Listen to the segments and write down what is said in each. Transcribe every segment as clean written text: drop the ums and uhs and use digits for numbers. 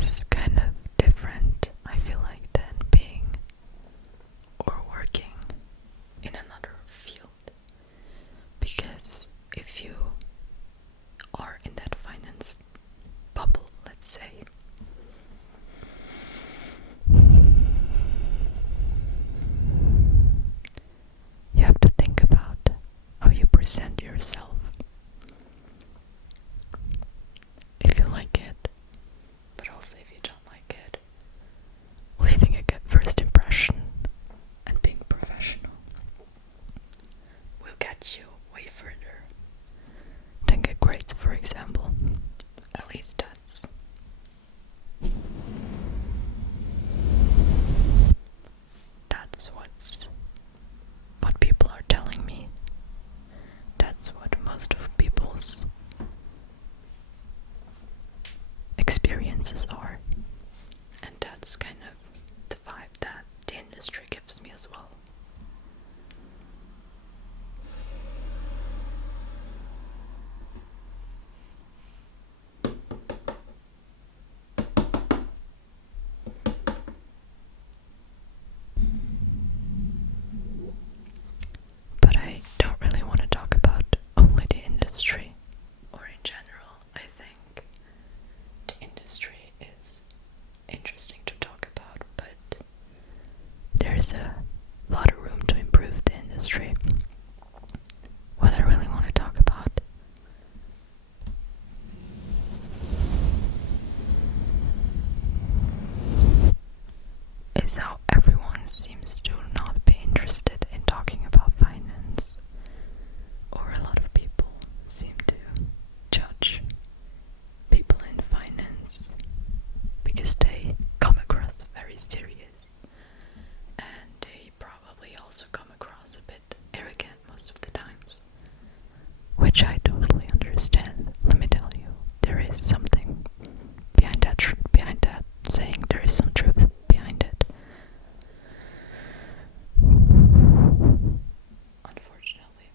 is kind of different, I feel like, than being or working in another field. Because if you are in that finance bubble, let's say, you have to think about how you present yourself. If you like it, but also if you don't like it, leaving a good first impression and being professional will get you way further than good grades, for example. At least that's what people are telling me. That's what most of people's experiences are. And that's kind of the vibe that the industry gives me as well. But I don't really want to talk about only the industry, or in general. I think the industry is interesting to talk about, but there's a lot of room to improve the industry. What I really want to talk about is how everyone seems to not be interested in talking about finance, or a lot of people seem to judge people in finance because they come across very serious, and they probably also come across a bit arrogant most of the times, which I totally understand. Let me tell you, there is something behind that saying. There is some truth behind it. Unfortunately.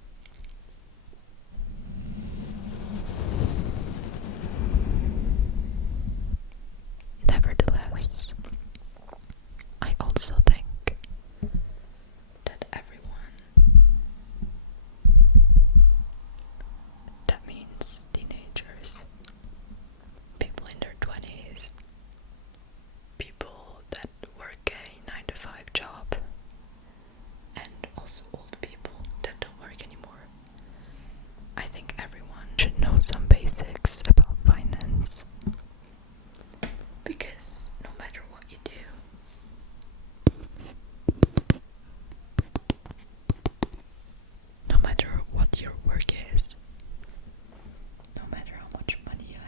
Nevertheless, I also think that everyone, that means teenagers, people in their 20s, people that work a 9-to-5 job, and also old people that don't work anymore. I think everyone should know some basics about finance, because no matter what you do, no matter what your work is, no matter how much money you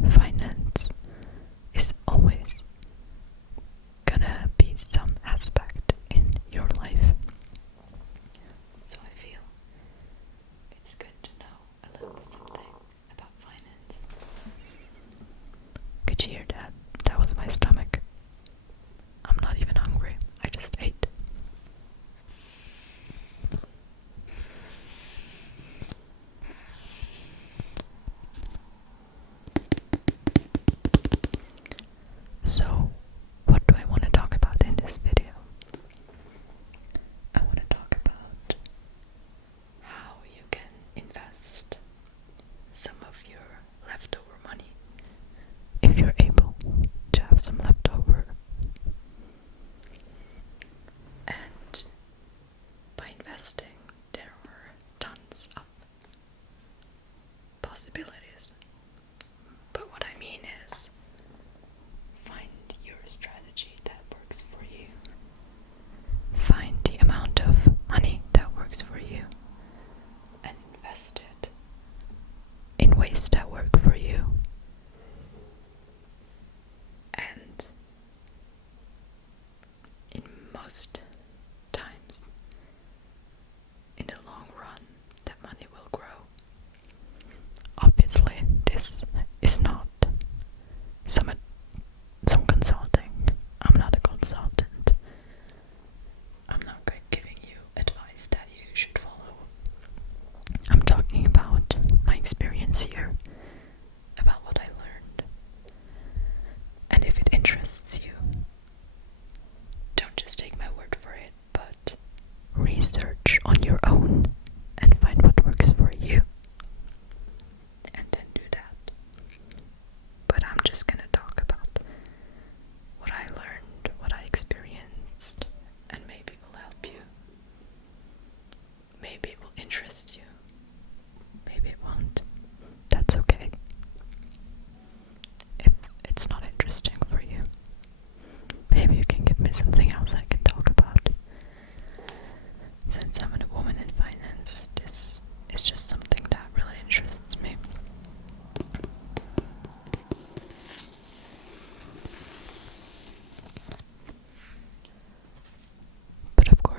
have, finance is always gonna be some aspect in your life. So I feel it's good to know a little something about finance. Could you hear that? That was my stomach. I'm not even hungry. I just ate. So, what do I want to talk about in this video? I want to talk about how you can invest some of your leftover money, if you're able to have some leftover. And by investing, there are tons of possibilities. But what I mean is, find your strategy that works for you. Find the amount of money that works for you and invest it in ways that work for you. And in most times, in the long run, that money will grow. Obviously,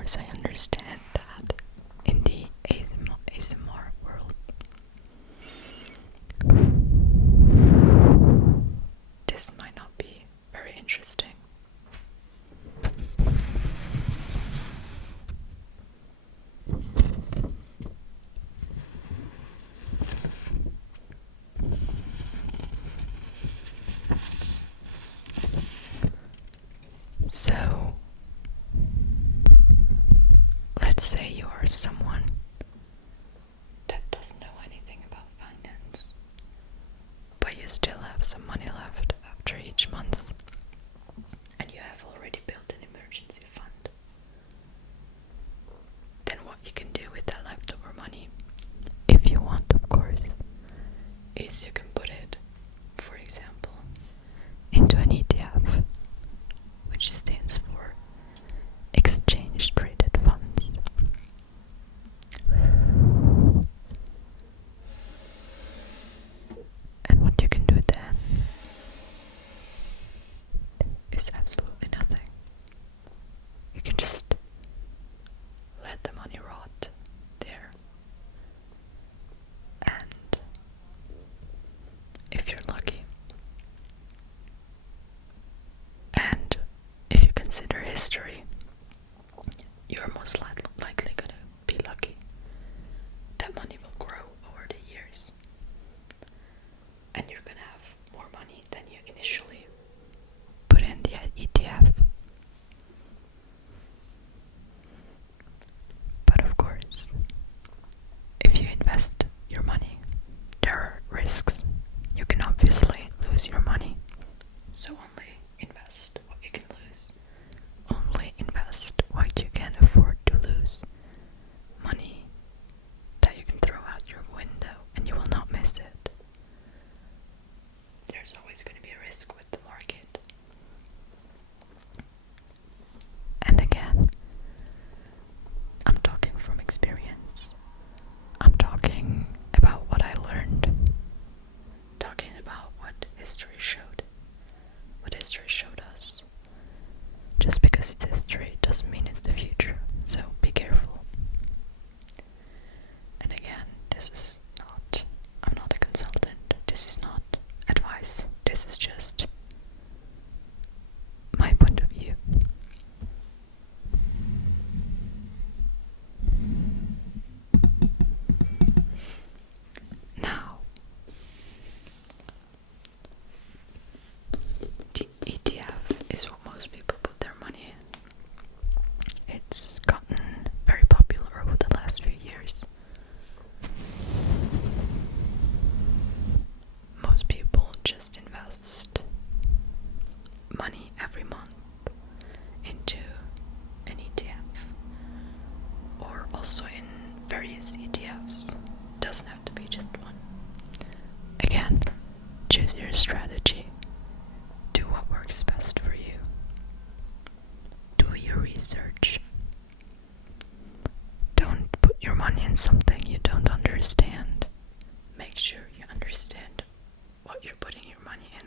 course, I understand that in the ASMR world, this might not be very interesting. So, let's say you are someone that doesn't know anything about finance, but you still have some money left after each month, and you have already built an emergency fund. Then what you can do with that leftover money, if you want of course, is you can put it, for example, into an ETF, which stands for Exchange Traded Funds. And what you can do then is absolutely nothing. You can just let the money rot there. And if you're lucky, and if you consider history, you're most likely gonna be lucky. That money will grow over the years, and you're gonna have more money than you initially put in the ETF. But of course, if you invest your money, there are risks. You can obviously lose your money. So only invest what you can lose. Only invest what you can afford to lose. Money that you can throw out your window and you will not miss it. There's always going to be a risk with the market. And again, I'm talking from experience. I'm talking about what I learned. Talking about what history showed. What history showed us. Just because it's history doesn't mean it's the future, so be careful. And again, I'm not a consultant, this is not advice, this is just my point of view. Now, the ETF is what most people put their money in. It's gotten very popular over the last few years. Most people just invest money every month into an ETF, or also in various ETFs. Doesn't have to be just one. Again, choose your strategy. Do what works best for you. Do your research. Don't put your money in something you don't understand. Make sure you understand what you're putting your money in.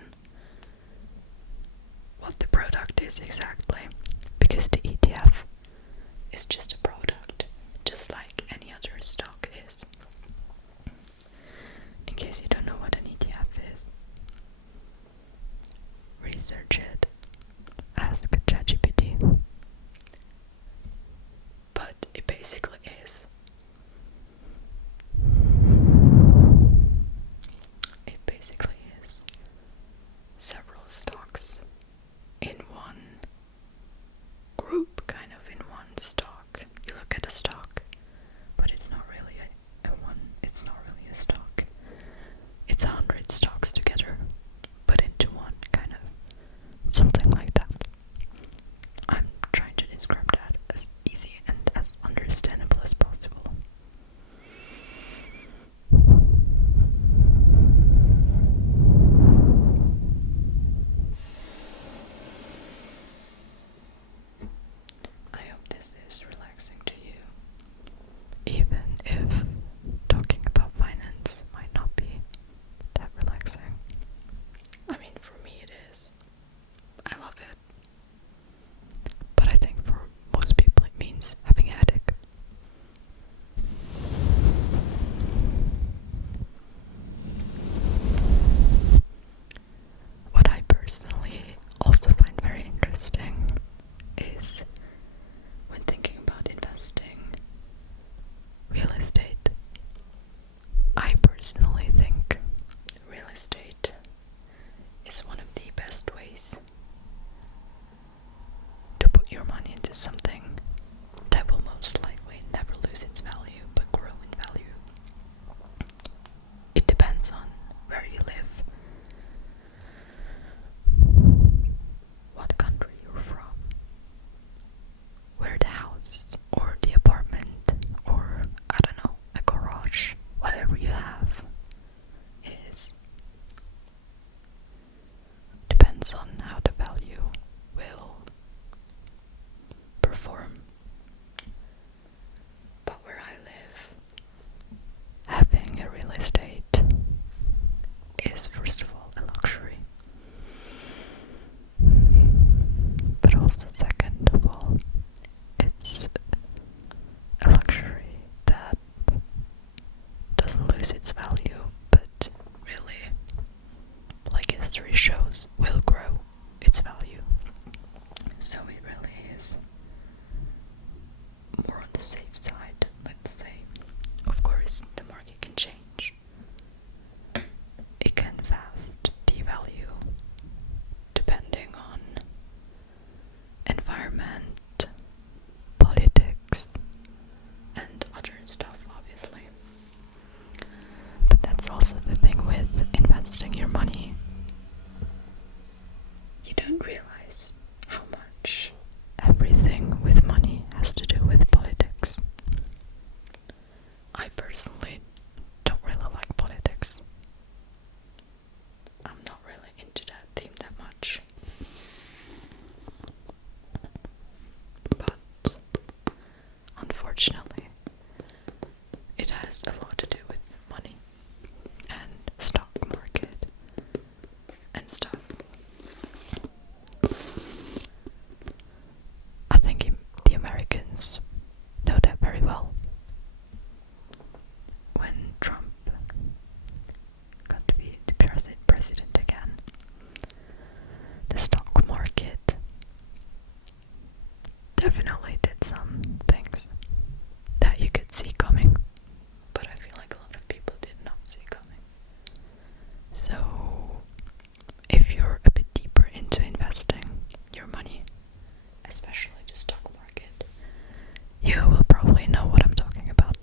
What the product is exactly. Because the ETF is just a product, just like any other stock is. In case you don't know what an ETF is, research it. Ask ChatGPT. But it basically is. It basically is several stocks in one group, kind of in one stock. You look at a stock, but it's not really it's not really a stock. It's 100 stocks together, put into one, kind of something like that. I'm into something that will most likely never lose its value but grow in value. It depends on where you live, what country you're from, where the house or the apartment or, I don't know, a garage, whatever you have is. Depends on how the value will perform. But where I live, having a real estate is first of all a luxury, but also second of all, it's a luxury that doesn't lose its value, but really, like history shows, will grow its value. So it really is more on the safe side, let's say. Of course, the market can change. It can fast devalue depending on environment, politics, and other stuff, obviously. But that's also the thing with investing your money. You don't realize how much everything with money has to do with politics. I personally don't really like politics. I'm not really into that theme that much. But unfortunately, it has a lot to do with money and stock market and stuff. I think the Americans know that very well. When Trump got to be the president again, the stock market definitely did some things that you could see coming, but I feel like a lot of people did not see coming. So if you're a bit deeper into investing your money, especially the stock market, you will probably know what I'm talking about.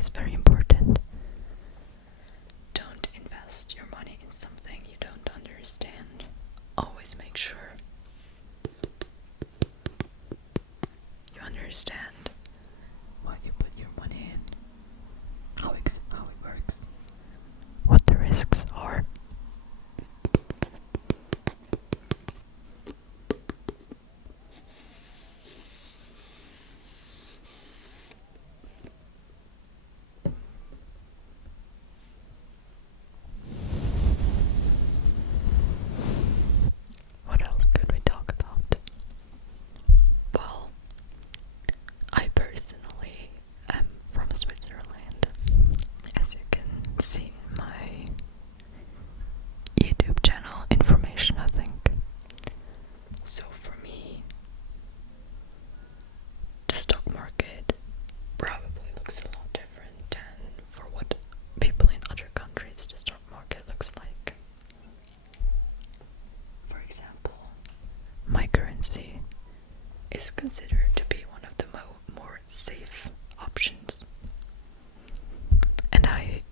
is very important. Don't invest your money in something you don't understand. Always make sure you understand what you put your money in, how it works, what the risks are. What else could we talk about? Well, I personally am from Switzerland, as you can see in my YouTube channel information, I think. So for me, the stock market probably looks a lot different than for what people in other countries the stock market looks like. For example, my currency is considered to be one of the more safe options. And I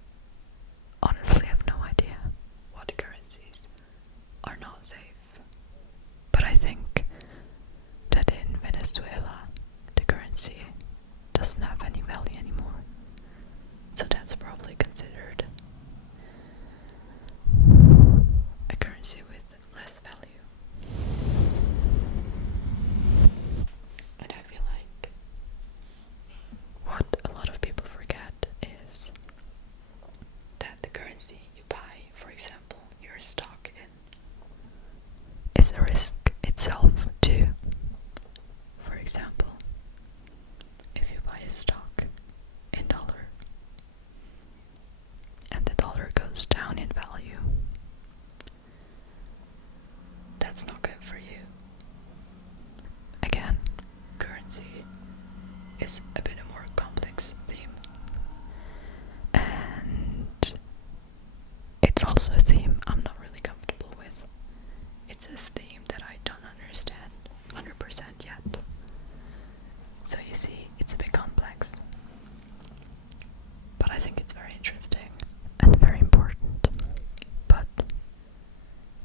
honestly have no idea what currencies are not safe. But I think that in Venezuela, the currency doesn't have any value anymore. So that's probably considered a currency with less value. And I feel like what a lot of people forget is that the currency you buy, for example, your stock in, is a risk itself too. For example, if you buy a stock in dollar and the dollar goes down in value, that's not good for you. Again, currency is a bit more complex theme, and it's also a theme I'm not really comfortable with. It's a theme that I don't understand 100% yet. So you see, it's a bit complex, but I think it's very interesting and very important. But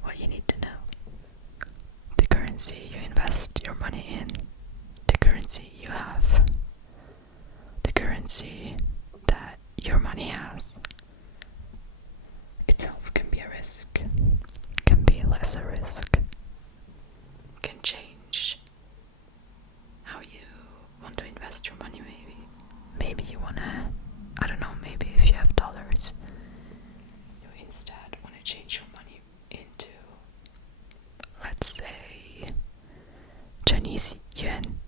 what you need to know, the currency you invest your money in, the currency you have, the currency that your money has, itself can be a risk, can be less a risk, can change how you want to invest your money. Maybe you wanna, I don't know, maybe if you have dollars, you instead wanna change your money into, let's say, Chinese yuan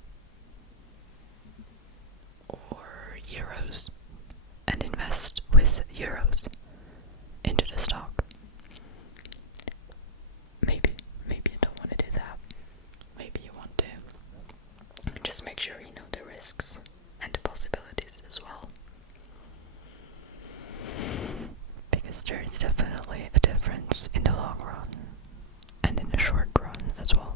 or euros, and invest with euros into the stock. Maybe you don't want to do that. Maybe you want to. Just make sure you know the risks and the possibilities as well. Because there is definitely a difference in the long run and in the short run as well.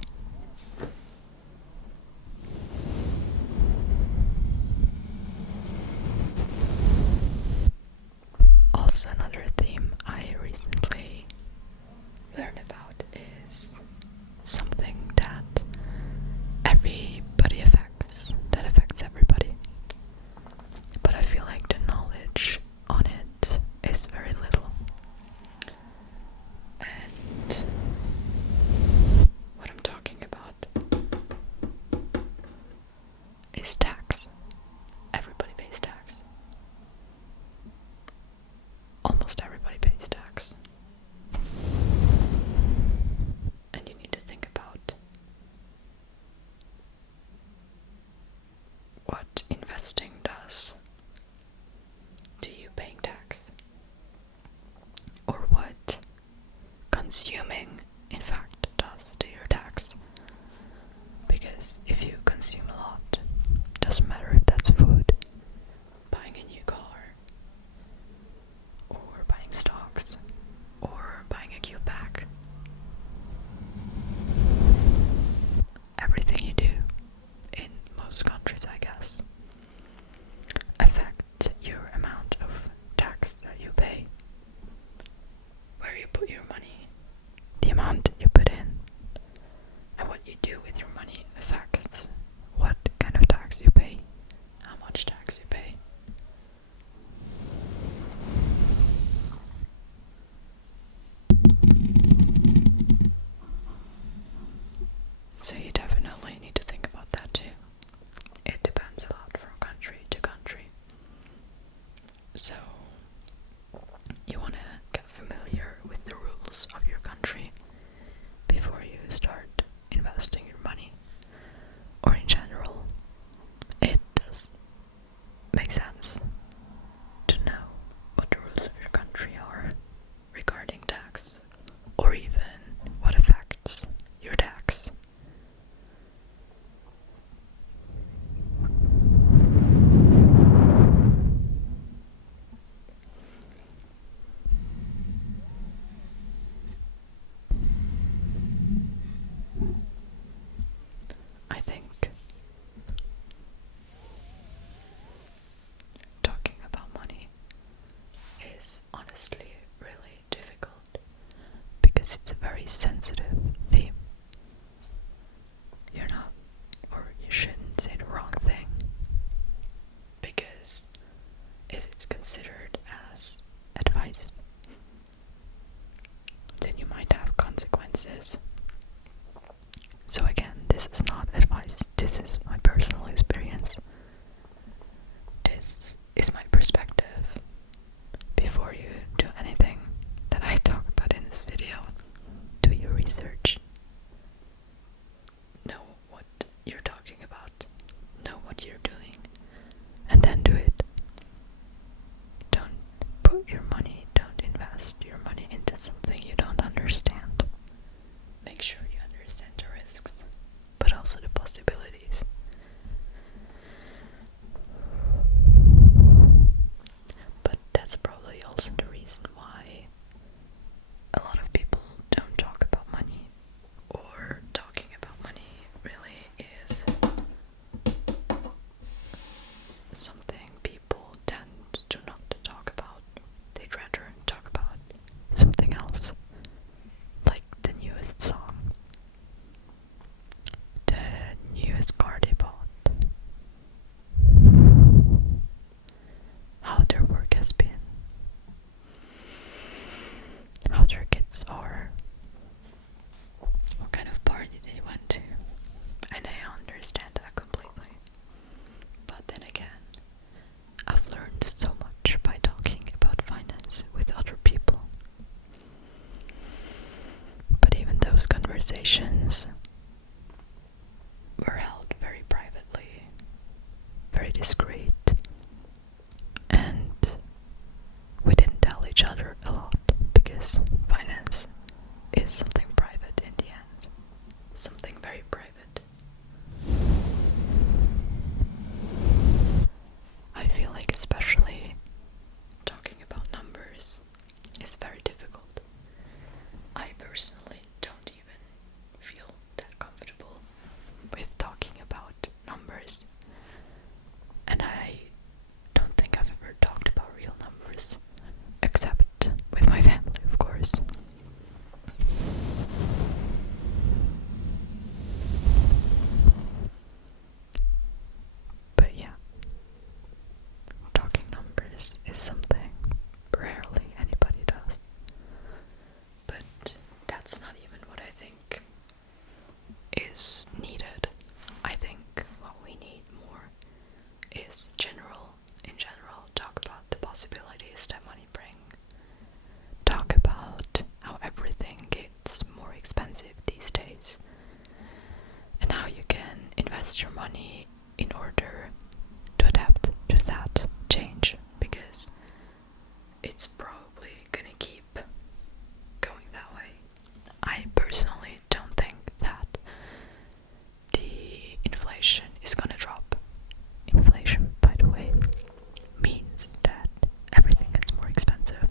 Also, another theme I recently learned about is something that everybody affects, that affects everybody. But I feel like the knowledge on it is very little. And what I'm talking about is tax. Everybody pays tax. Almost everybody pays tax. And you need to think about what investing does to you paying tax, or what consuming in fact does to your tax. Because if you consume a lot, doesn't matter if that's food, buying a new car, or buying stocks, or buying a cute bag, everything you do in most countries, I guess, affect your amount your money, don't invest your money into something you don't understand. Make sure you understand the risks, but also the possibilities. But that's probably also the reason why a lot of people don't talk about money, or talking about money really is something people tend to not to talk about. They'd rather talk about something else, like the newest song, the newest car they bought, how their work has been, how their kids are, what kind of party they went to. And I understand that completely. But then again, I've learned so much by talking about finance with other people. But even those conversations were held very privately, very discreet, and we didn't tell each other a lot because finance is something private in the end, something very private. I feel like especially talking about numbers is very difficult. I personally don't even feel that comfortable with talking about numbers, and I don't think I've ever talked about real numbers, except with my family, of course. But yeah, talking numbers is something rarely anybody does. But that's not even what I think is needed. I think what we need more is in general, talk about the possibilities that money bring. Talk about how everything gets more expensive these days, and how you can invest your money in order to adapt to that change, because it's probably gonna keep going that way. I personally don't think that the inflation is gonna drop. Inflation, by the way, means that everything gets more expensive.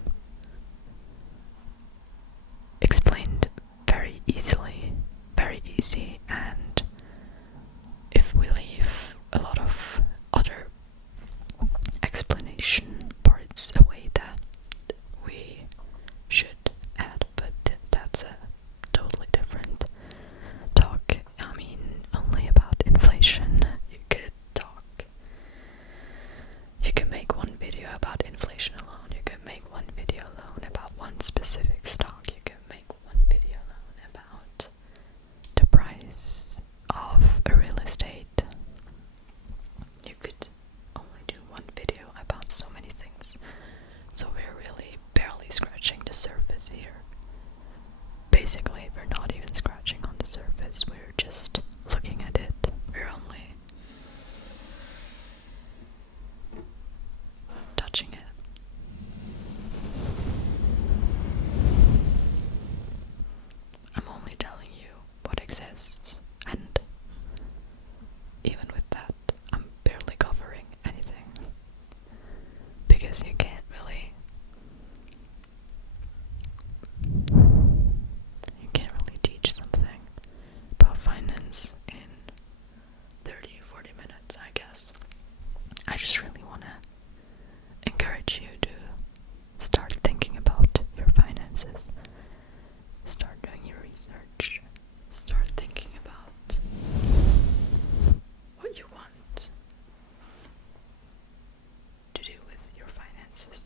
Explained very easily, very easy, and if we leave a lot of other explanation parts away that we should add, but that's a totally different talk. I mean, only about inflation you could talk. You can make one video about inflation alone, you can make one video alone about one specific stock, you can make one video alone about the price of a real estate. You could only do one video about so many things. So we're really barely scratching the surface here. Basically, we're not even scratching on the surface, we're just looking at it. We're only touching it. I'm only telling you what exists, and even with that, I'm barely covering anything, because you can't really teach something about finance in 30-40 minutes, I guess. I just really want to encourage you to start thinking about your finances, start doing your research, start thinking about what you want to do with your finances.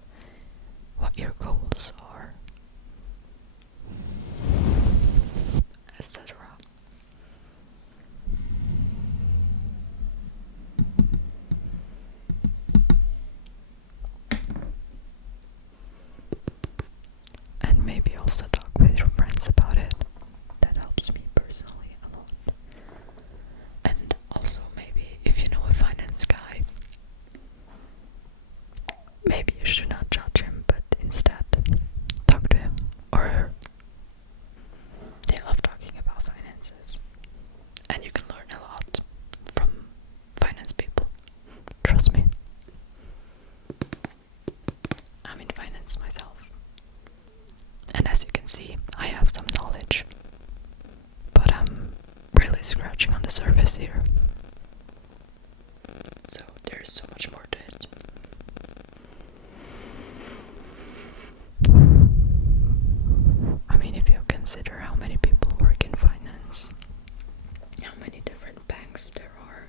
knows me. I'm in finance myself. And as you can see, I have some knowledge. But I'm really scratching on the surface here. So there's so much more to it. I mean, if you consider how many people work in finance, how many different banks there are,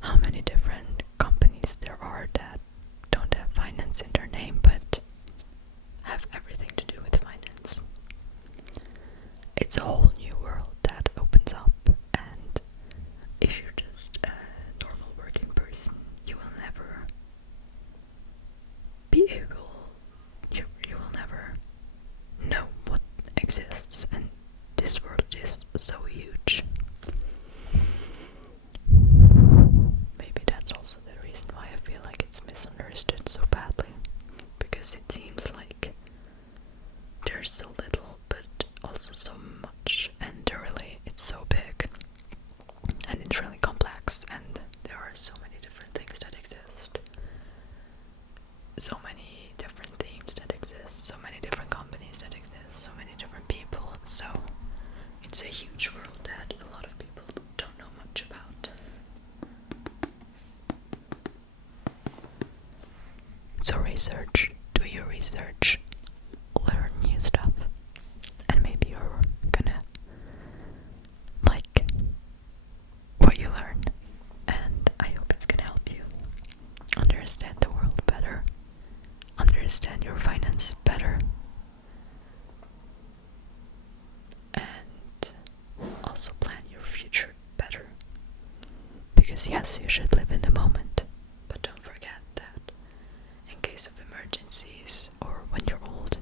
how many different companies there are that don't have finance in their name but have everything to do with finance. It's a whole new world that opens up, and if you're just a normal working person, you will never be able, you will never know what exists, and this world is so huge. Maybe that's also the reason why I feel like it's misunderstood so badly, because it seems like there's so little but also so much, and really it's so big and it's really complex, and there are so many different things that exist, so many different themes that exist, so many different companies that exist, so many different people. So it's a huge world that a lot of people don't know much about. So research, do your research, learn new stuff, and maybe you're gonna like what you learn, and I hope it's gonna help you understand the world better, understand your finance better, and also plan your future better. Because yes, you should live in the moment, but don't forget that in case of emergencies or when you're old,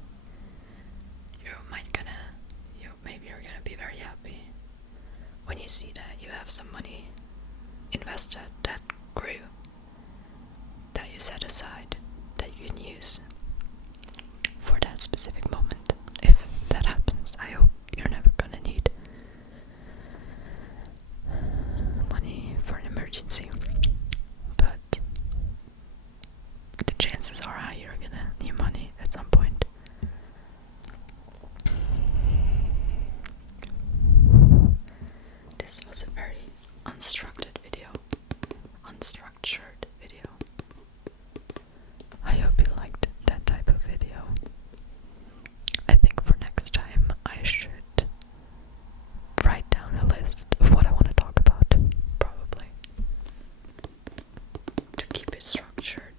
maybe you're gonna be very happy when you see that you have some money invested that grew, that you set aside, that you can use for that specific moment. If that happens, I hope you're never gonna need money for an emergency, but the chances are high you're gonna need money at some point. This was a very unstructured video. I hope you liked that type of video. I think for next time I should write down a list of what I want to talk about, probably, to keep it structured.